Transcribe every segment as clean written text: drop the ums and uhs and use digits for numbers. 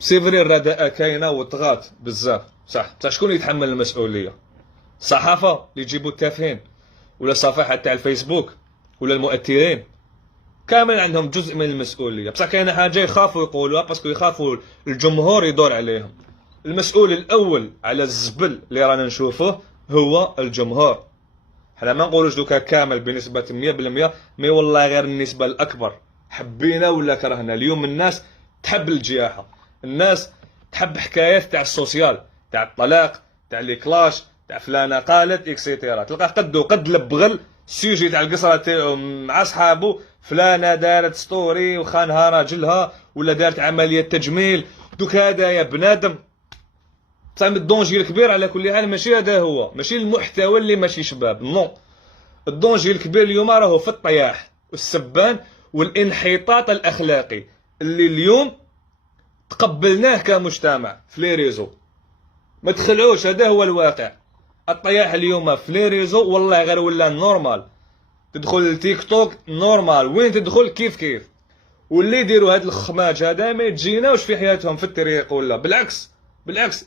سي فري الرداءة كاينه وطغات بزاف، صح، بصح شكون يتحمل المسؤوليه؟ الصحافه اللي يجيبوا التافهين، ولا الصفحات تاع الفيسبوك، ولا المؤثرين؟ كامل عندهم جزء من المسؤوليه، بصح كاينه حاجه يخافوا يقولوها باسكو يخافوا الجمهور يدور عليهم. المسؤول الاول على الزبل اللي رانا نشوفوه هو الجمهور. حنا ما نقولوش دوكا كامل بنسبه 100%، مي والله غير النسبه الاكبر، حبينا ولا كرهنا. اليوم الناس تحب الجياحه، الناس تحب حكايات تاع السوسيال، تاع الطلاق، تاع لي كلاش، تاع فلانه قالت اكسيتيرا. تلقى قد لبغل السوجي تاع القصره تاعو مع صحابو، فلانه دارت ستوري وخانها راجلها ولا دارت عمليه تجميل. دوك هذا يا بنادم صايم الدونجي الكبير. على كل حال ماشي هذا هو، ماشي المحتوى اللي ماشي شباب، نو. الدونجي الكبير اليوم راهو في الطياح والسبان والانحطاط الاخلاقي اللي اليوم تقبلناه كمجتمع في لي ريزو. ما تخلعوش، هذا هو الواقع. الطياح اليوم في لي ريزو والله غير ولا نورمال. تدخل التيك توك نورمال، وين تدخل كيف. واللي يديروا هاد الخماج هذا ما يتجيناوش في حياتهم في الطريق، ولا بالعكس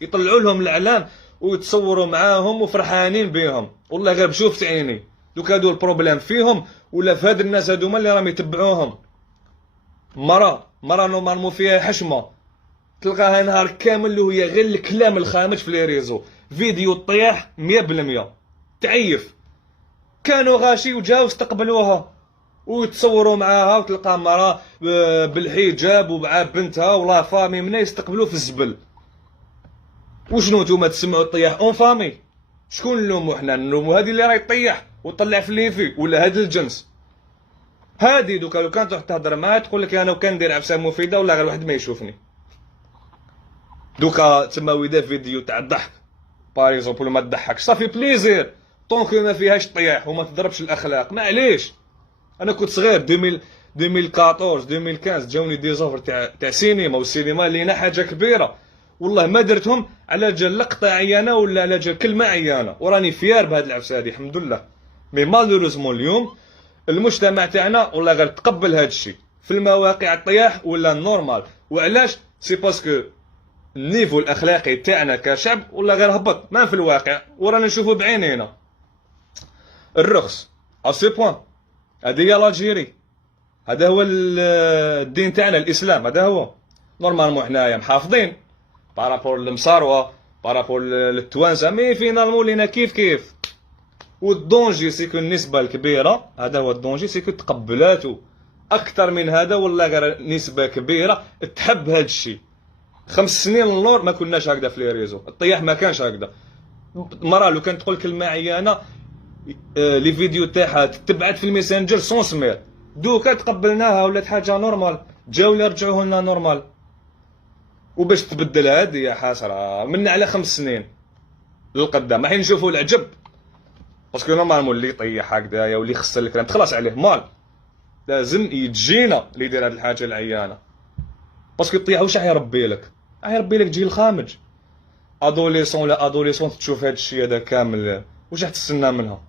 يطلعوا لهم الاعلام ويتصوروا معاهم وفرحانين بهم. والله غير بشوفت عيني دوك هادو البروبليم فيهم ولا في هاد الناس هادوما اللي راهم يتبعوهم. مرة نورمالمون فيها حشمه تلقاها نهار كامل وهي غير الكلام الخامج في لي ريزو، فيديو طياح 100% تعيف. كانوا غاشي وجاو استقبلوها ويتصوروا معاها، وتلقى مرة بالحجاب ومع بنتها ولا فامي منا يستقبلوا في الزبل. وشنو نتوما تسمعوا الطياح اون فامي؟ شكون نلومو؟ حنا نلومو هادي اللي راهي طيح وطلع في الليفي، ولا هاد الجنس هادي. دوكا لو كانت تروح تهضر معاه تقول لك انا وكان ندير عفسه مفيده ولا غير واحد ما يشوفني. دوكا تما ويدا فيديو تاع الضحك باريزومبل ما تضحكش صافي بليزير، طونك ما فيهاش طياح وما تضربش الاخلاق. معليش انا كنت صغير 2014 2015 جاوني دي زوفر تاع سينما، والسينما لينا حاجه كبيره والله ما درتهم على جال لقطه عيانه ولا على جال كلمه عيانه، وراني فيار بهاد العفسه هادي الحمد لله. مي مالوروزمون اليوم المجتمع تاعنا والله غير تقبل هاد الشيء في المواقع الطياح ولا نورمال. وعلاش؟ سي باسكو النيفو الاخلاقي تاعنا كشعب والله غير هبط ما في الواقع، ورانا نشوفو بعينينا. الرخص سي بوان، هذه هي لاجيري، هذا هو الدين تاعنا الاسلام، هذا هو نورمالمون حنايا محافظين بارابور للمصاروه بارابور للتوانسه، مي فينالمون لينا كيف. والدونجي سيكو النسبه الكبيره، هذا هو الدونجي سيكو تقبلاتو اكثر من هذا والله غير نسبه كبيره تحب هذا الشيء. 5 سنين للور ما كناش هكذا في لي ريزو، الطياح ما كانش هكذا. مرة لو كانت تقول كلمه عيانه لي فيديو تاعها تبعت في الميسنجر سون سمير، دوكا تقبلناها ولات حاجه نورمال، جاو يرجعوه لنا نورمال. وباش تبدل هذه يا حسره من على 5 سنين للقدام ما حين نشوفوا العجب. باسكو نورمالمون اللي يطيح هكذايا واللي يخسر الكلام تخلص عليه مال، لازم يتجينا اللي يدير هذه الحاجه العيانه. باسكو الطيح واش راح يربي لك؟ راح يربي لك جيل خامج. ادوليسون ولا ادوليسون تشوف هذا الشيء هذا كامل، واش راح تستنى منها؟